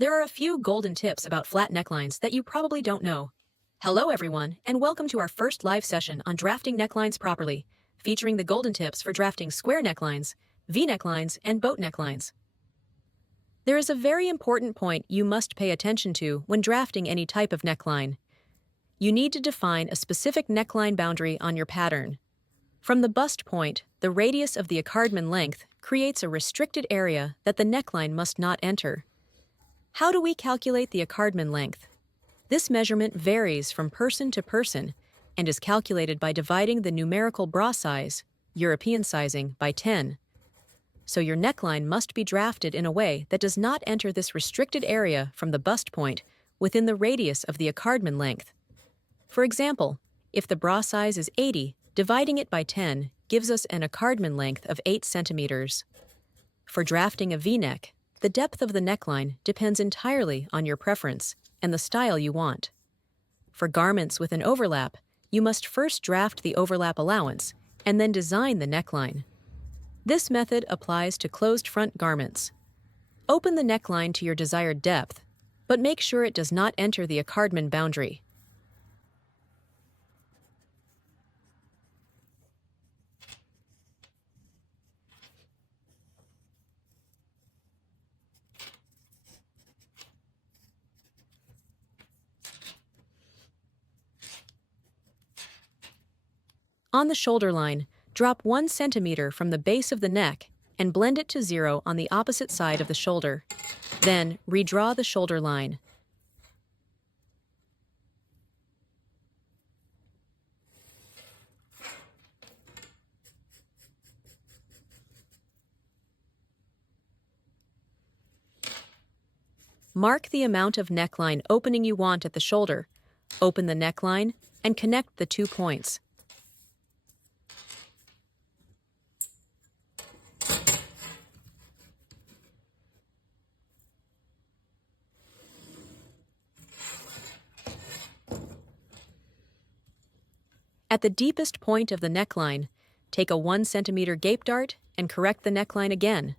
There are a few golden tips about flat necklines that you probably don't know. Hello everyone, and welcome to our first live session on drafting necklines properly, featuring the golden tips for drafting square necklines, V-necklines, and boat necklines. There is a very important point you must pay attention to when drafting any type of neckline. You need to define a specific neckline boundary on your pattern. From the bust point, the radius of the acardman length creates a restricted area that the neckline must not enter. How do we calculate the acardman length? This measurement varies from person to person and is calculated by dividing the numerical bra size, European sizing, by 10. So your neckline must be drafted in a way that does not enter this restricted area from the bust point within the radius of the acardman length. For example, if the bra size is 80, dividing it by 10 gives us an acardman length of 8 centimeters. For drafting a V-neck, the depth of the neckline depends entirely on your preference and the style you want. For garments with an overlap, you must first draft the overlap allowance and then design the neckline. This method applies to closed front garments. Open the neckline to your desired depth, but make sure it does not enter the acardman boundary. On the shoulder line, drop 1 centimeter from the base of the neck and blend it to 0 on the opposite side of the shoulder. Then, redraw the shoulder line. Mark the amount of neckline opening you want at the shoulder. Open the neckline and connect the 2 points. At the deepest point of the neckline, take a 1 centimeter gape dart and correct the neckline again.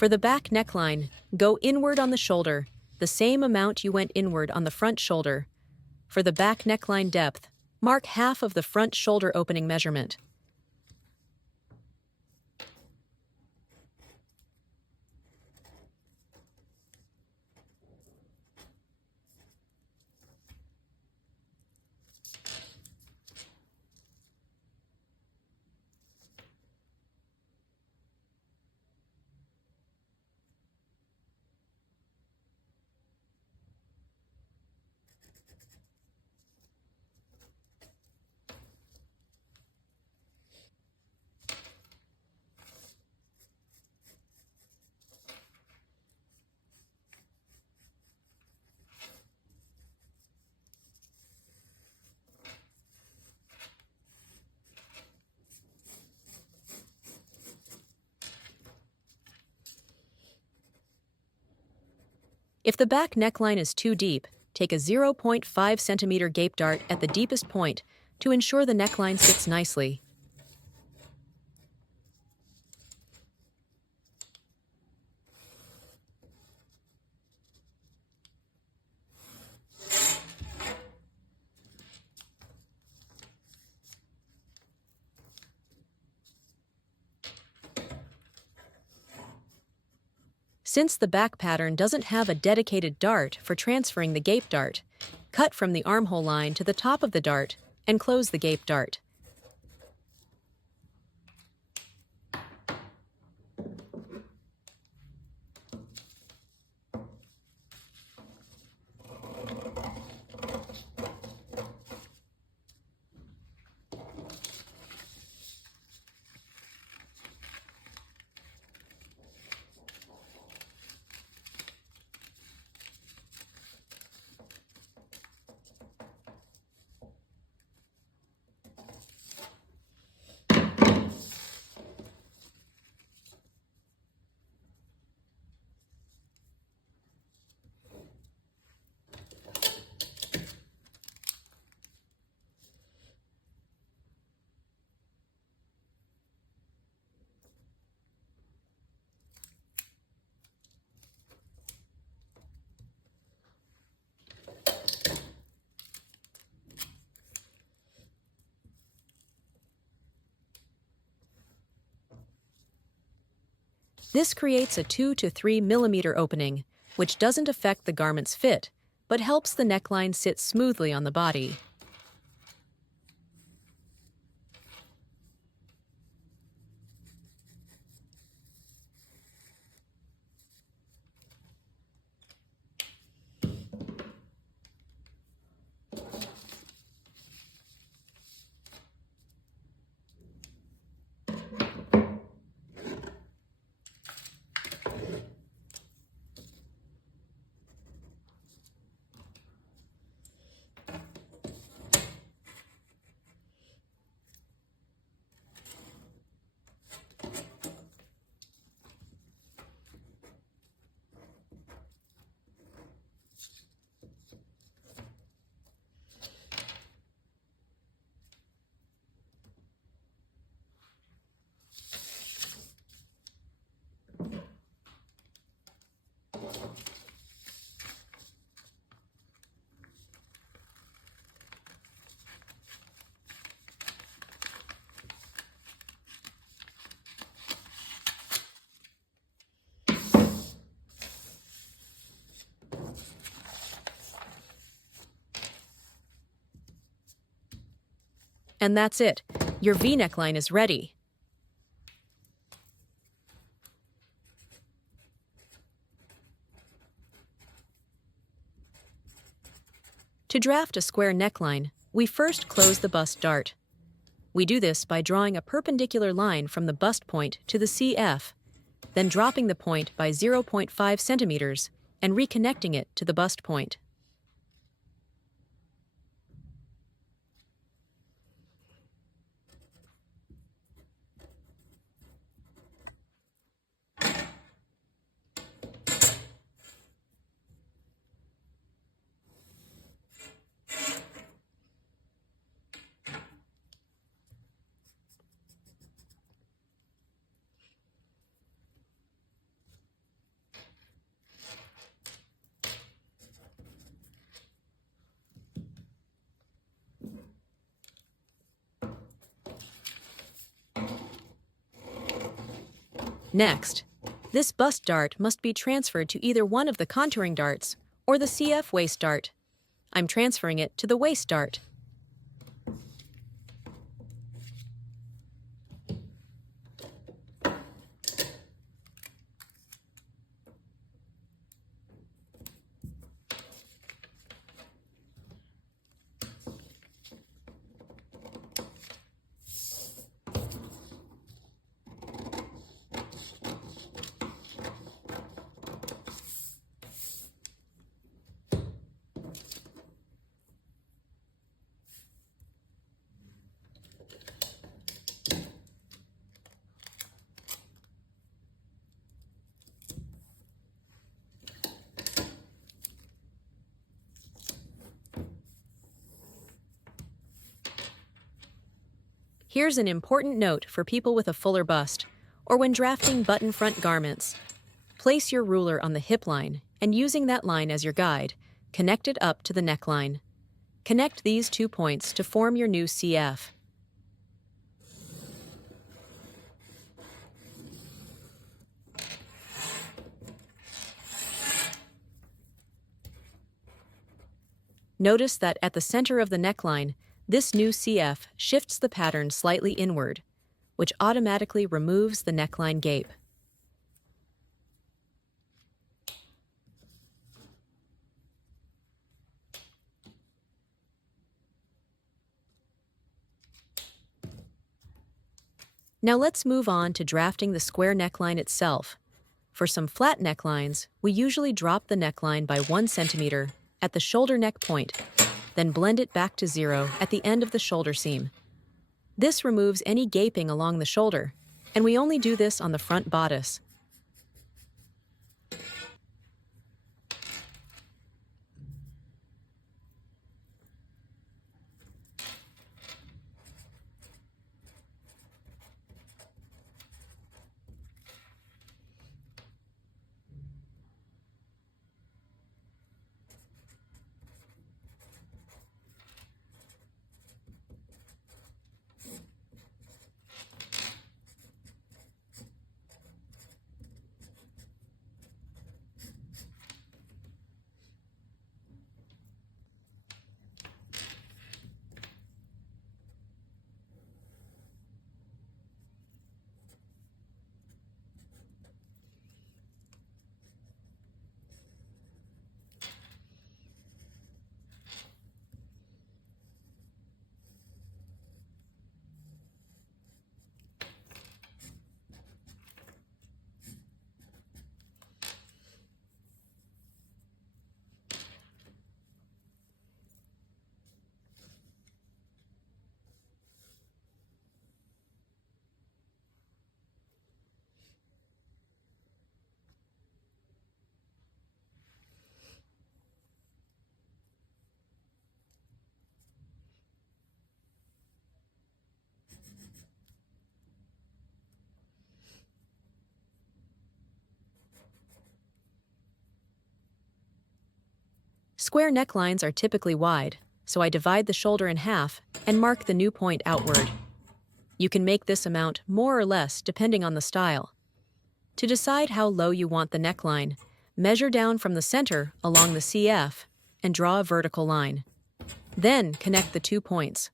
For the back neckline, go inward on the shoulder, the same amount you went inward on the front shoulder. For the back neckline depth, mark half of the front shoulder opening measurement. If the back neckline is too deep, take a 0.5 centimeter gape dart at the deepest point to ensure the neckline sits nicely. Since the back pattern doesn't have a dedicated dart for transferring the gape dart, cut from the armhole line to the top of the dart and close the gape dart. This creates a 2 to 3 millimeter opening, which doesn't affect the garment's fit, but helps the neckline sit smoothly on the body. And that's it. Your V neckline is ready. To draft a square neckline, we first close the bust dart. We do this by drawing a perpendicular line from the bust point to the CF, then dropping the point by 0.5 centimeters and reconnecting it to the bust point. Next, this bust dart must be transferred to either one of the contouring darts or the CF waist dart. I'm transferring it to the waist dart. Here's an important note for people with a fuller bust, or when drafting button front garments. Place your ruler on the hip line, and using that line as your guide, connect it up to the neckline. Connect these 2 points to form your new CF. Notice that at the center of the neckline, this new CF shifts the pattern slightly inward, which automatically removes the neckline gape. Now let's move on to drafting the square neckline itself. For some flat necklines, we usually drop the neckline by 1 centimeter at the shoulder neck point, then blend it back to 0 at the end of the shoulder seam. This removes any gaping along the shoulder, and we only do this on the front bodice. Square necklines are typically wide, so I divide the shoulder in half and mark the new point outward. You can make this amount more or less depending on the style. To decide how low you want the neckline, measure down from the center along the CF and draw a vertical line. Then connect the 2 points.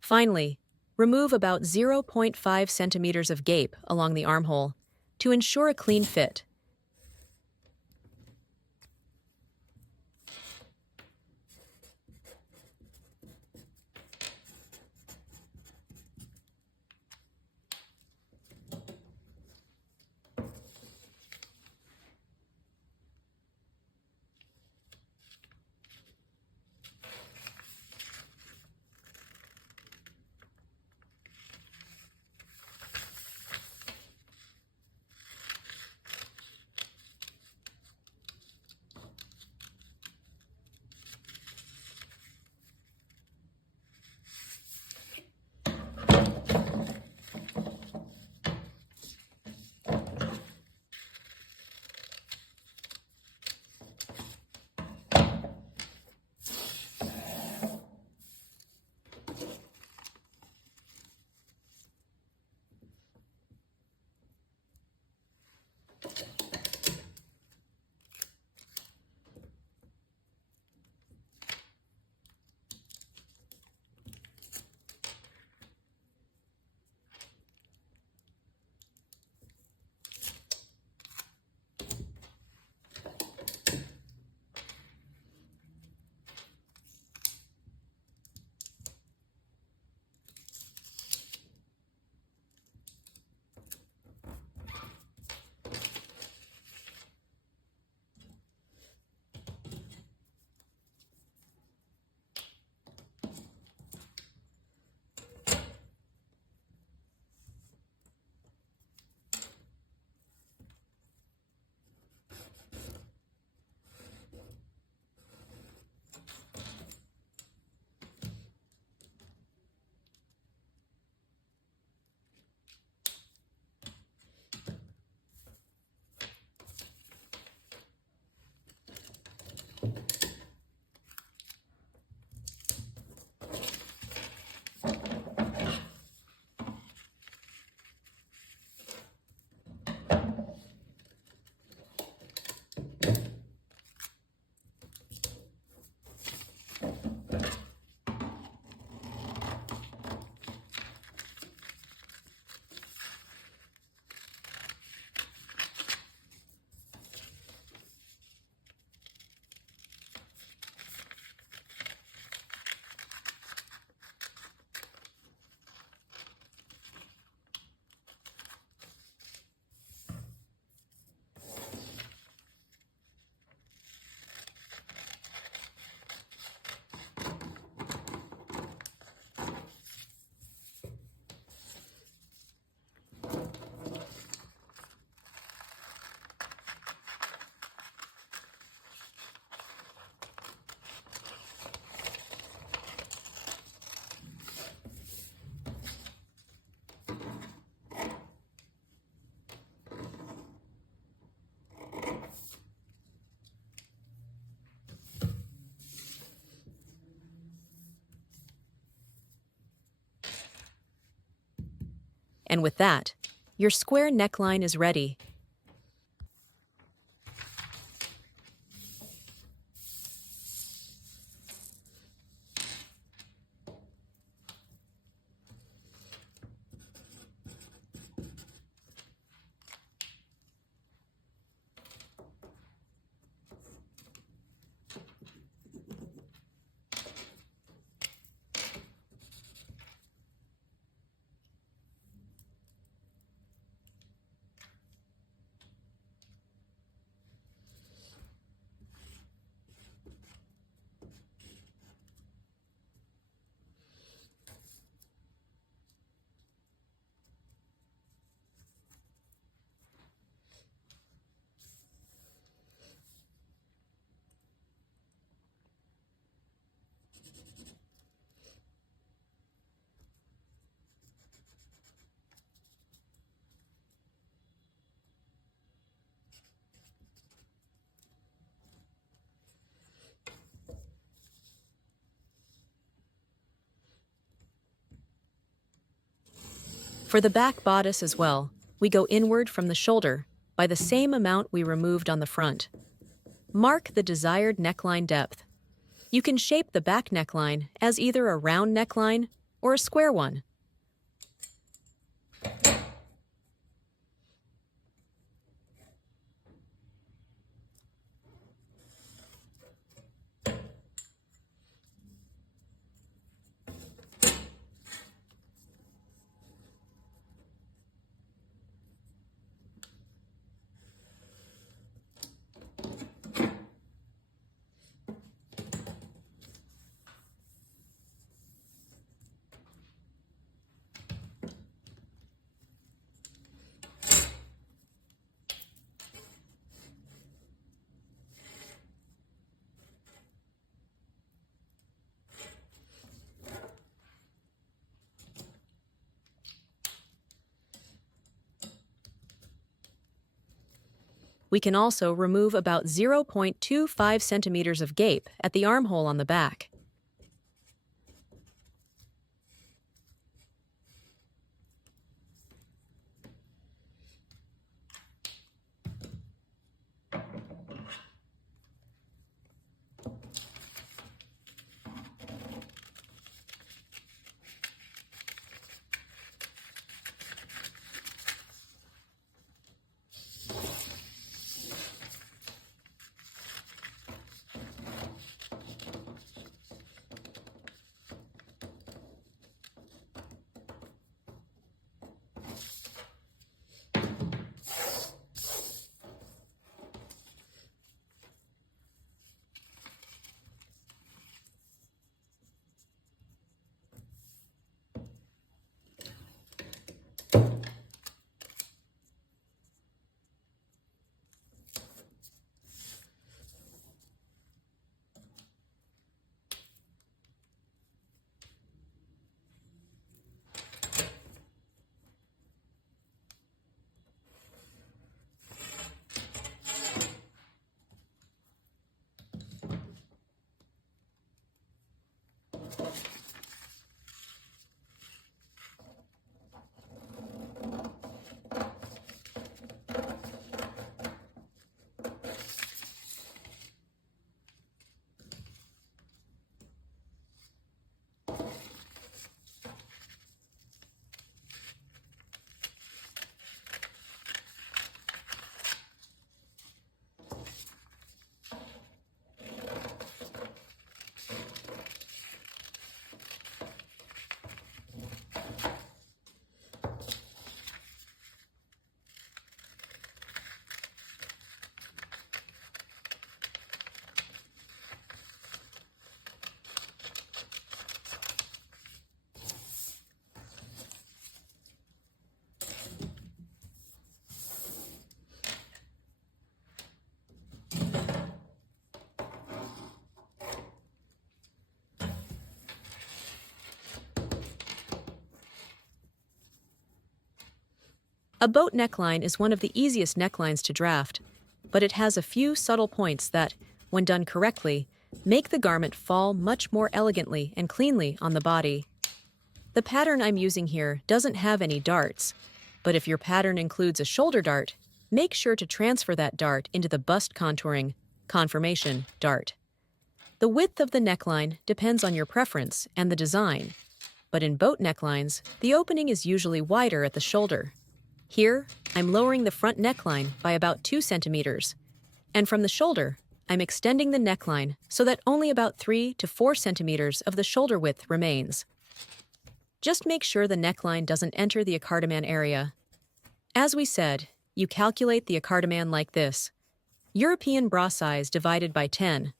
Finally, remove about 0.5 centimeters of gape along the armhole to ensure a clean fit. And with that, your square neckline is ready. For the back bodice as well, we go inward from the shoulder by the same amount we removed on the front. Mark the desired neckline depth. You can shape the back neckline as either a round neckline or a square one. We can also remove about 0.25 centimeters of gape at the armhole on the back. A boat neckline is one of the easiest necklines to draft, but it has a few subtle points that, when done correctly, make the garment fall much more elegantly and cleanly on the body. The pattern I'm using here doesn't have any darts, but if your pattern includes a shoulder dart, make sure to transfer that dart into the bust contouring confirmation dart. The width of the neckline depends on your preference and the design, but in boat necklines, the opening is usually wider at the shoulder. Here, I'm lowering the front neckline by about 2 centimeters, and from the shoulder, I'm extending the neckline so that only about 3 to 4 centimeters of the shoulder width remains. Just make sure the neckline doesn't enter the accordion area. As we said, you calculate the accordion like this: European bra size divided by 10.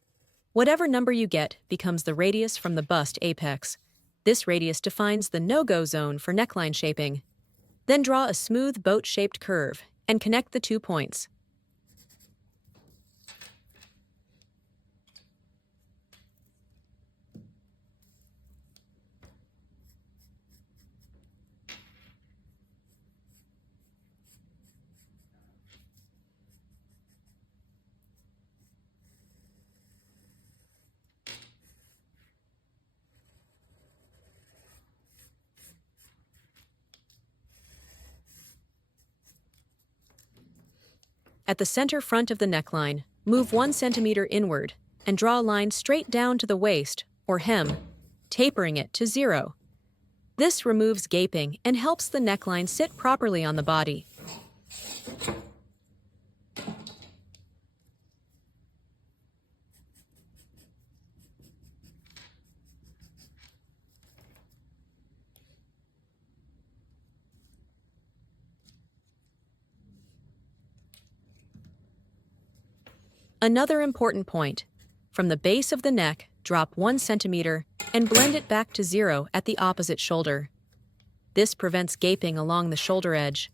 Whatever number you get becomes the radius from the bust apex. This radius defines the no-go zone for neckline shaping. Then draw a smooth boat-shaped curve and connect the 2 points. At the center front of the neckline, move 1 centimeter inward and draw a line straight down to the waist, or hem, tapering it to 0. This removes gaping and helps the neckline sit properly on the body. Another important point: from the base of the neck, drop 1 centimeter and blend it back to 0 at the opposite shoulder. This prevents gaping along the shoulder edge.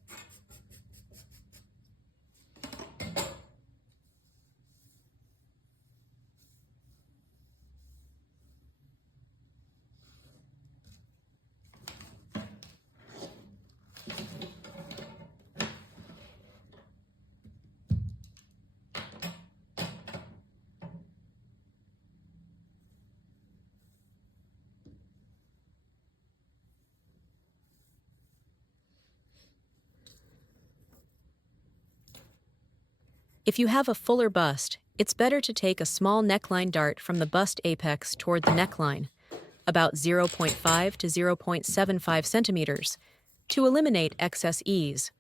If you have a fuller bust, it's better to take a small neckline dart from the bust apex toward the neckline, about 0.5 to 0.75 centimeters, to eliminate excess ease.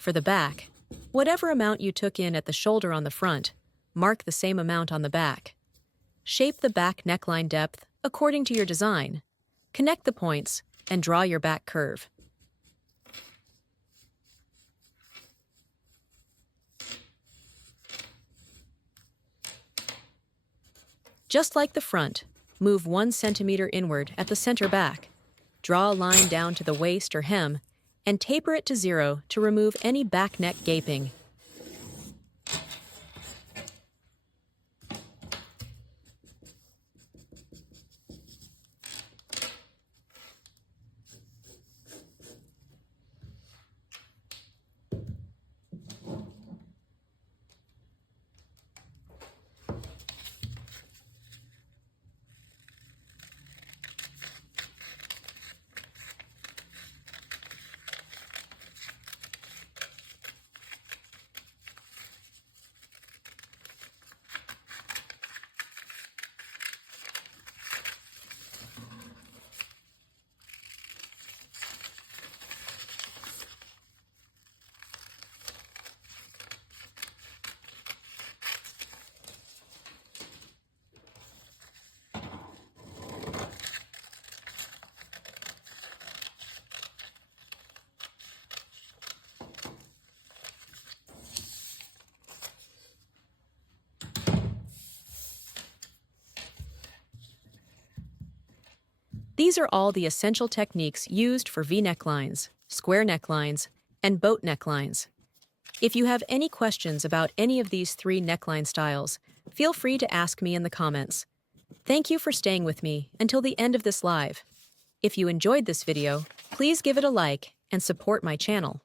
For the back, whatever amount you took in at the shoulder on the front, mark the same amount on the back. Shape the back neckline depth according to your design. Connect the points and draw your back curve. Just like the front, move 1 centimeter inward at the center back. Draw a line down to the waist or hem and taper it to 0 to remove any back neck gaping. These are all the essential techniques used for V-necklines, square necklines, and boat necklines. If you have any questions about any of these 3 neckline styles, feel free to ask me in the comments. Thank you for staying with me until the end of this live. If you enjoyed this video, please give it a like and support my channel.